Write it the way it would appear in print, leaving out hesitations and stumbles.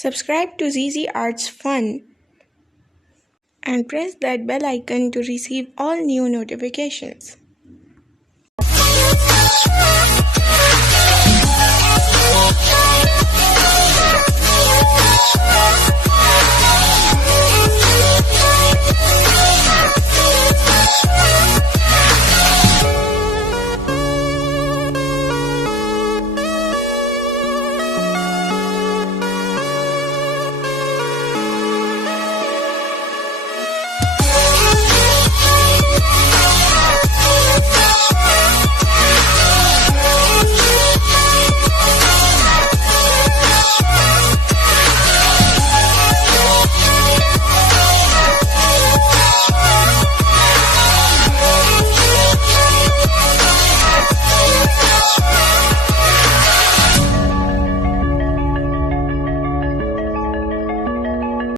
Subscribe to ZZ Arts Fun and press that bell icon to receive all new notifications.